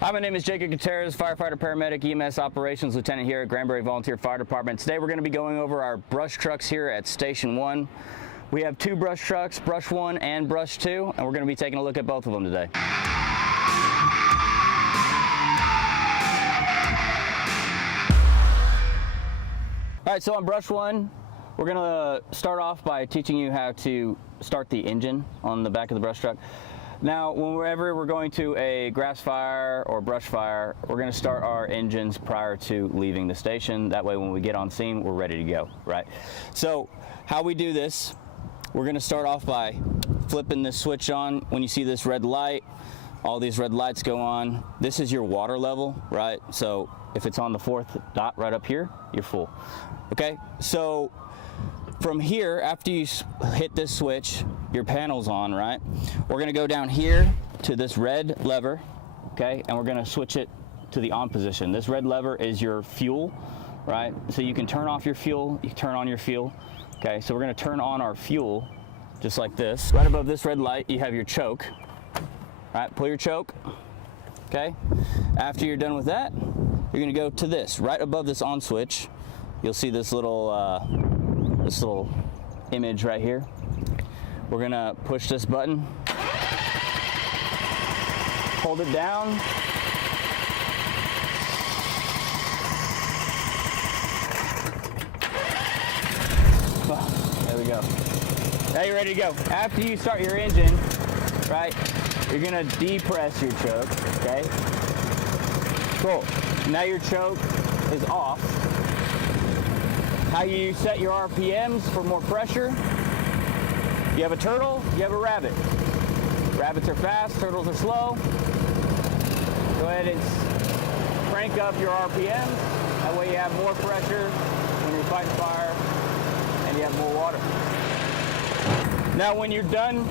Hi, my name is Jacob Gutierrez, firefighter, paramedic, EMS operations lieutenant here at Granbury Volunteer Fire Department. Today we're going to be going over our brush trucks here at Station 1. We have two brush trucks, Brush 1 and Brush 2, and we're going to be taking a look at both of them today. All right, so on Brush 1, we're going to start off by teaching you how to start the engine on the back of the brush truck. Now, whenever we're going to a grass fire or brush fire, we're going to start our engines prior to leaving the station. That way, when we get on scene, we're ready to go, right? So, how we do this, we're going to start off by flipping this switch on. When you see this red light, all these red lights go on. This is your water level, right? So, if it's on the fourth dot right up here, you're full. Okay, so from here, after you hit this switch, your panel's on, right? We're gonna go down here to this red lever, okay? And we're gonna switch it to the on position. This red lever is your fuel, right? So you can turn off your fuel, you can turn on your fuel, okay? So we're gonna turn on our fuel just like this. Right above this red light, you have your choke, right? Pull your choke, okay? After you're done with that, you're gonna go to this, right above this on switch. You'll see this little image right here. We're gonna push this button, hold it down, there we go. Now you're ready to go. After you start your engine, right, you're gonna depress your choke, okay? Cool. Now your choke is off. How you set your RPMs for more pressure? You have a turtle, you have a rabbit. Rabbits are fast, turtles are slow. Go ahead and crank up your RPMs. That way you have more pressure when you're fighting fire and you have more water. Now when you're done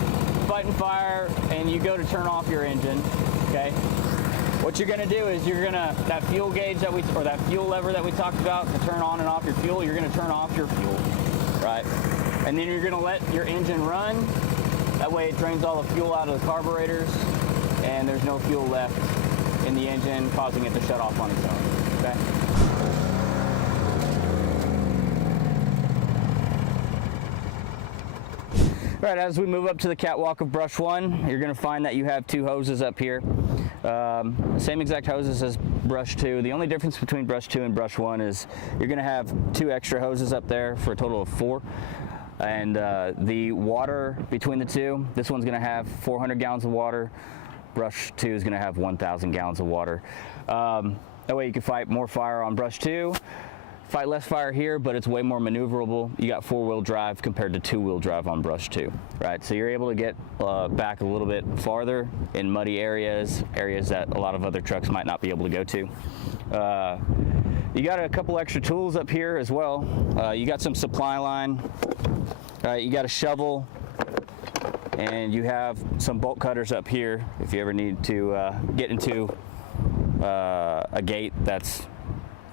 fighting fire and you go to turn off your engine, okay, what you're gonna do is that fuel gauge or that fuel lever that we talked about to turn on and off your fuel, you're gonna turn off your fuel, right? And then you're gonna let your engine run. That way it drains all the fuel out of the carburetors and there's no fuel left in the engine, causing it to shut off on its own, okay? All right, as we move up to the catwalk of Brush 1, you're gonna find that you have two hoses up here. Same exact hoses as Brush 2. The only difference between Brush 2 and Brush 1 is you're gonna have two extra hoses up there for a total of 4. And the water between the two, this one's gonna have 400 gallons of water. Brush 2 is gonna have 1,000 gallons of water. That way you can fight more fire on Brush 2. Fight less fire here, but it's way more maneuverable. You got 4-wheel drive compared to 2-wheel drive on Brush 2, right? So you're able to get back a little bit farther in muddy areas that a lot of other trucks might not be able to go to. You got a couple extra tools up here as well. You got some supply line, you got a shovel, and you have some bolt cutters up here if you ever need to get into a gate that's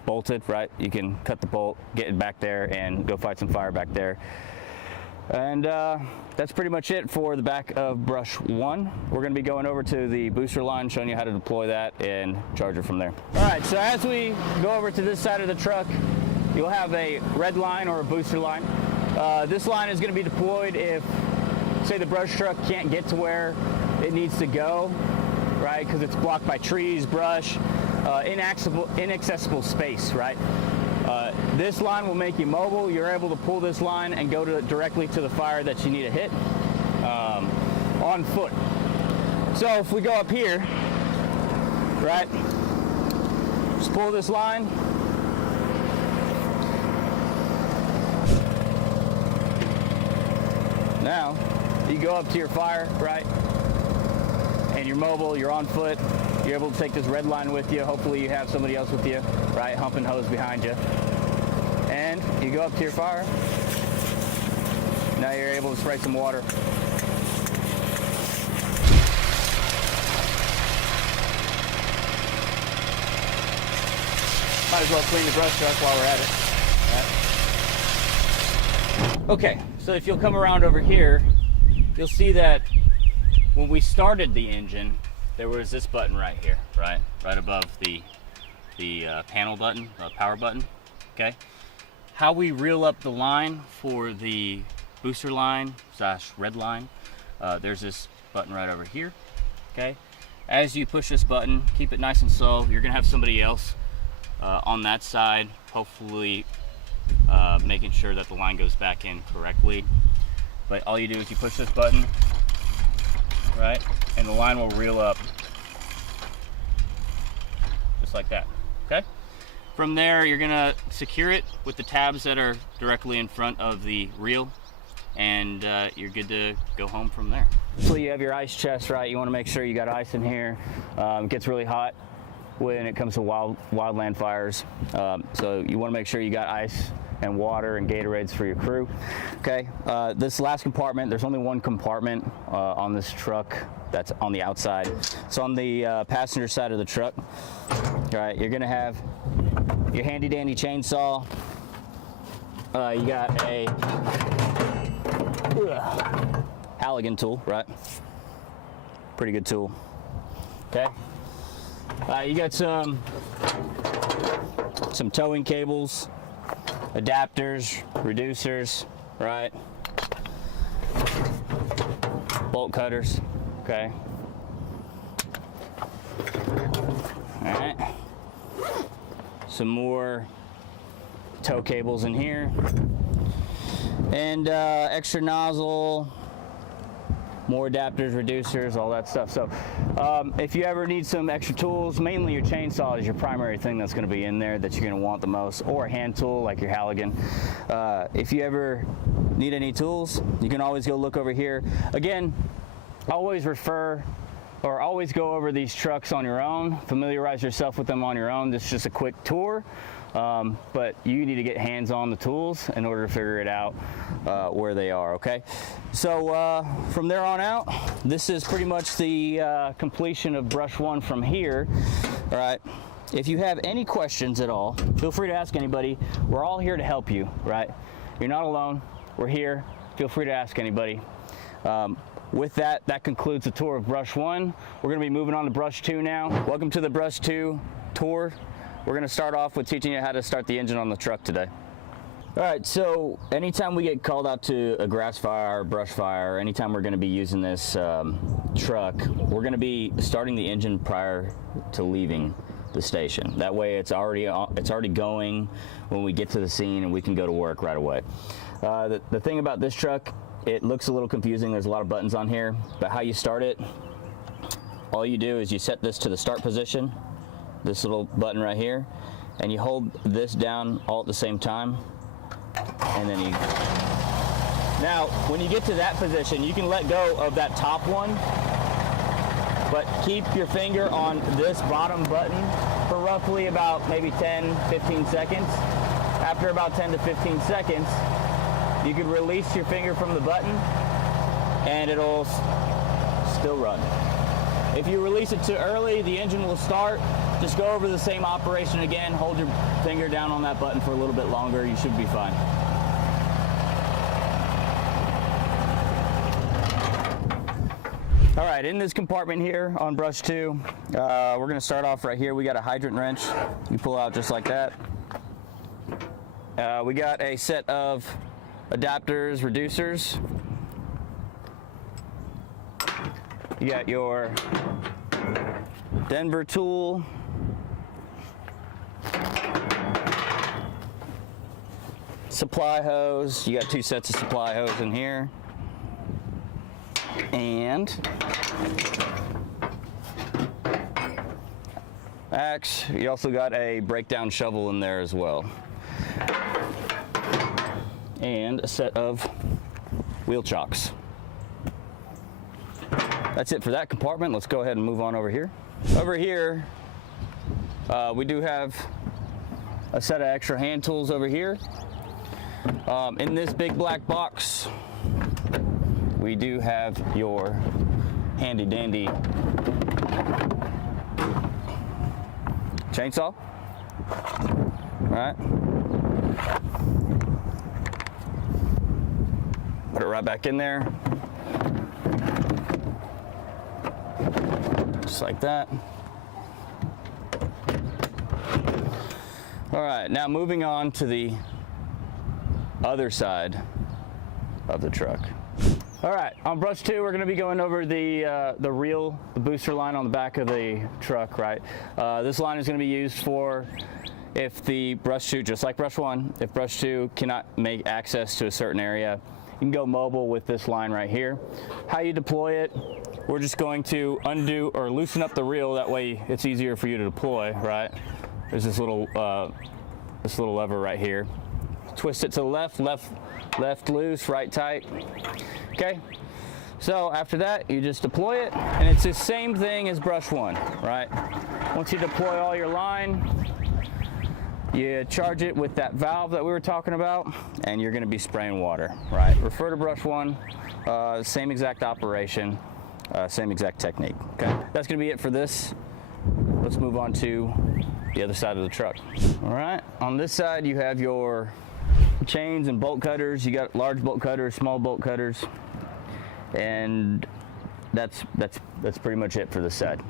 bolted, right? You can cut the bolt, get it back there, and go fight some fire back there. And that's pretty much it for the back of Brush 1. We're going to be going over to the booster line, showing you how to deploy that and charge it from there. All right, so as we go over to this side of the truck, you'll have a red line or a booster line. This line is going to be deployed if, say, the brush truck can't get to where it needs to go, right? Because it's blocked by trees, brush, inaccessible space, right? This line will make you mobile. You're able to pull this line and go directly to the fire that you need to hit on foot. So if we go up here, right, just pull this line. Now, you go up to your fire, right, and you're mobile, you're on foot. You're able to take this red line with you. Hopefully you have somebody else with you, right? Humping hose behind you. And you go up to your fire. Now you're able to spray some water. Might as well clean the brush truck while we're at it. Right. Okay, so if you'll come around over here, you'll see that when we started the engine, there was this button right here, right above the panel button, power button. Okay, how we reel up the line for the booster line / red line, there's this button right over here. Okay, as you push this button, keep it nice and slow. You're gonna have somebody else on that side, hopefully making sure that the line goes back in correctly. But all you do is you push this button, right, and the line will reel up just like that. Okay, from there you're gonna secure it with the tabs that are directly in front of the reel, and you're good to go home from there. So you have your ice chest, right? You want to make sure you got ice in here. It gets really hot when it comes to wildland fires, so you want to make sure you got ice and water and Gatorades for your crew. Okay, this last compartment, there's only one compartment on this truck that's on the outside. So on the passenger side of the truck, all right, you're gonna have your handy dandy chainsaw. You got a Halligan tool, right? Pretty good tool. Okay, you got some towing cables, adapters, reducers, right? Bolt cutters, okay. All right. Some more tow cables in here. And extra nozzle, more adapters, reducers, all that stuff. So if you ever need some extra tools, mainly your chainsaw is your primary thing that's going to be in there that you're going to want the most, or a hand tool like your Halligan. If you ever need any tools, you can always go look over here. Again, always always go over these trucks on your own, familiarize yourself with them on your own. This is just a quick tour. But you need to get hands on the tools in order to figure it out where they are, okay? So from there on out, this is pretty much the completion of brush one from here, all right? If you have any questions at all, feel free to ask anybody. We're all here to help you, right? You're not alone. We're here. Feel free to ask anybody. With that, that concludes the tour of brush one. We're gonna be moving on to brush two now. Welcome to the brush two tour. We're gonna start off with teaching you how to start the engine on the truck today. All right, so anytime we get called out to a grass fire, brush fire, anytime we're gonna be using this truck, we're gonna be starting the engine prior to leaving the station. That way it's already going when we get to the scene and we can go to work right away. The thing about this truck, it looks a little confusing. There's a lot of buttons on here, but how you start it, all you do is you set this to the start position, this little button right here, and you hold this down all at the same time, and then now when you get to that position, you can let go of that top one, but keep your finger on this bottom button for roughly about maybe 10-15 seconds. After about 10 to 15 seconds, you can release your finger from the button and it'll still run. If you release it too early, the engine will start. Just go over the same operation again, hold your finger down on that button for a little bit longer, you should be fine. All right, in this compartment here on brush two, we're gonna start off right here. We got a hydrant wrench. You pull out just like that. We got a set of adapters, reducers. You got your Denver tool. Supply hose. You got two sets of supply hose in here. And axe. You also got a breakdown shovel in there as well. And a set of wheel chocks. That's it for that compartment. Let's go ahead and move on over here. Over here, we do have a set of extra hand tools over here. In this big black box, we do have your handy dandy chainsaw. All right. Put it right back in there. just like that. All right, now moving on to the other side of the truck. All right, on brush 2, we're going to be going over the booster line on the back of the truck, right? This line is going to be used for if the brush 2, just like brush 1, if brush 2 cannot make access to a certain area, you can go mobile with this line right here. How you deploy it, we're just going to undo or loosen up the reel, that way it's easier for you to deploy, right? There's this little lever right here. Twist it to the left, left loose, right tight. Okay, so after that, you just deploy it, and it's the same thing as brush 1, right? Once you deploy all your line, you charge it with that valve that we were talking about, and you're gonna be spraying water, right? Refer to brush 1, same exact operation, same exact technique, okay? That's gonna be it for this. Let's move on to the other side of the truck. All right, on this side, you have your chains and bolt cutters. You got large bolt cutters, small bolt cutters, and that's pretty much it for this side.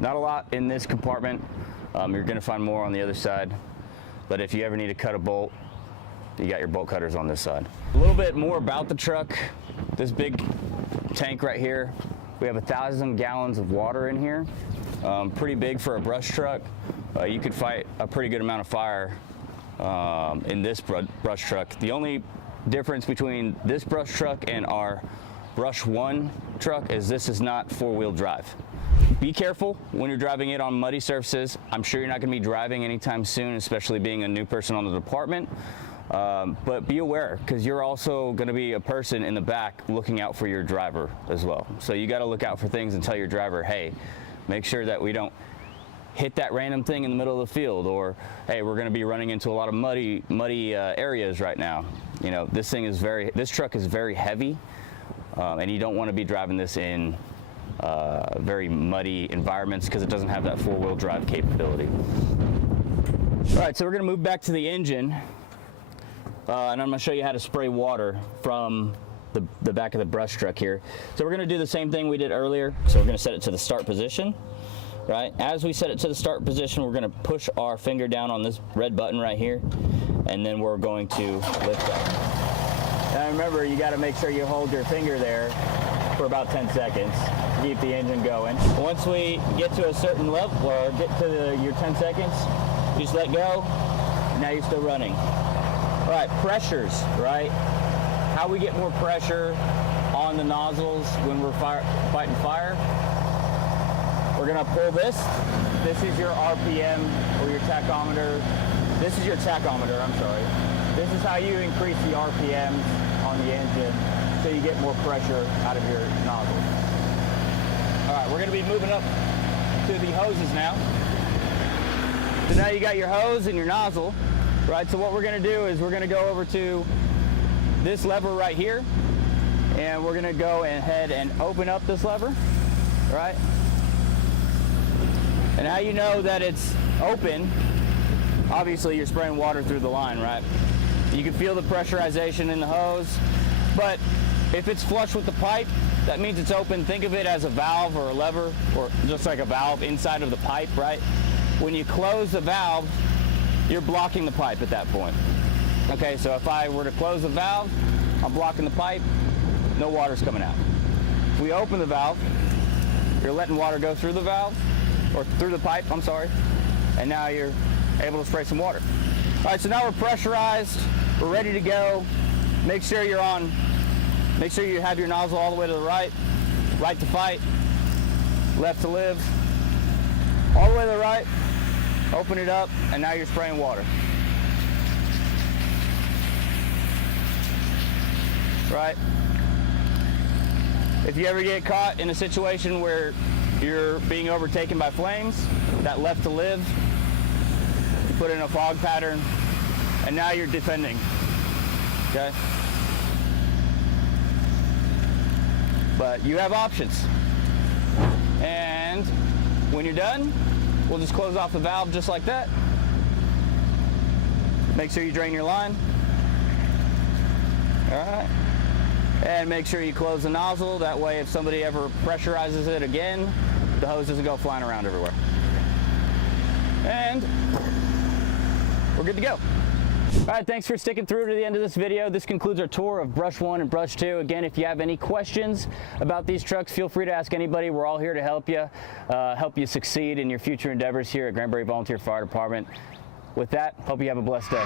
Not a lot in this compartment. You're gonna find more on the other side, but if you ever need to cut a bolt, you got your bolt cutters on this side. A little bit more about the truck. This big tank right here, we have 1,000 gallons of water in here. Pretty big for a brush truck. You could fight a pretty good amount of fire in this brush truck. The only difference between this brush truck and our brush 1 truck is this is not 4-wheel drive. Be careful when you're driving it on muddy surfaces. I'm sure you're not going to be driving anytime soon, especially being a new person on the department. But be aware, because you're also going to be a person in the back looking out for your driver as well. So you got to look out for things and tell your driver, hey, make sure that we don't hit that random thing in the middle of the field, or hey, we're going to be running into a lot of muddy areas right now. You know, this truck is very heavy, and you don't want to be driving this in very muddy environments because it doesn't have that 4-wheel drive capability. All right, so we're going to move back to the engine, and I'm going to show you how to spray water from the back of the brush truck here. So we're going to do the same thing we did earlier. So we're going to set it to the start position. Right? As we set it to the start position, we're going to push our finger down on this red button right here, and then we're going to lift up. Now remember, you got to make sure you hold your finger there for about 10 seconds to keep the engine going. Once we get to a certain level, or get to your 10 seconds, you just let go. Now you're still running. All right, pressures, right? How we get more pressure on the nozzles when we're fighting fire. We're gonna pull this. This is your RPM or your tachometer. This is your tachometer, I'm sorry. This is how you increase the RPMs on the engine so you get more pressure out of your nozzle. All right, we're gonna be moving up to the hoses now. So now you got your hose and your nozzle, right? So what we're gonna do is we're gonna go over to this lever right here, and we're gonna go ahead and open up this lever, right? And how you know that it's open, obviously you're spraying water through the line, right? You can feel the pressurization in the hose, but if it's flush with the pipe, that means it's open. Think of it as a valve or a lever, or just like a valve inside of the pipe, right? When you close the valve, you're blocking the pipe at that point. Okay, so if I were to close the valve, I'm blocking the pipe, no water's coming out. If we open the valve, you're letting water go through the valve, or through the pipe, I'm sorry, and now you're able to spray some water. All right, so now we're pressurized, we're ready to go. Make sure you have your nozzle all the way to the right, right to fight, left to live, all the way to the right, open it up, and now you're spraying water. Right? If you ever get caught in a situation where you're being overtaken by flames, that left to live, you put in a fog pattern, and now you're defending. Okay? But you have options. And when you're done, we'll just close off the valve just like that. Make sure you drain your line. All right. And make sure you close the nozzle. That way, if somebody ever pressurizes it again, the hoses will go flying around everywhere. And we're good to go. All right, thanks for sticking through to the end of this video. This concludes our tour of Brush 1 and Brush 2. Again, if you have any questions about these trucks, feel free to ask anybody. We're all here to help you succeed in your future endeavors here at Granbury Volunteer Fire Department. With that, hope you have a blessed day.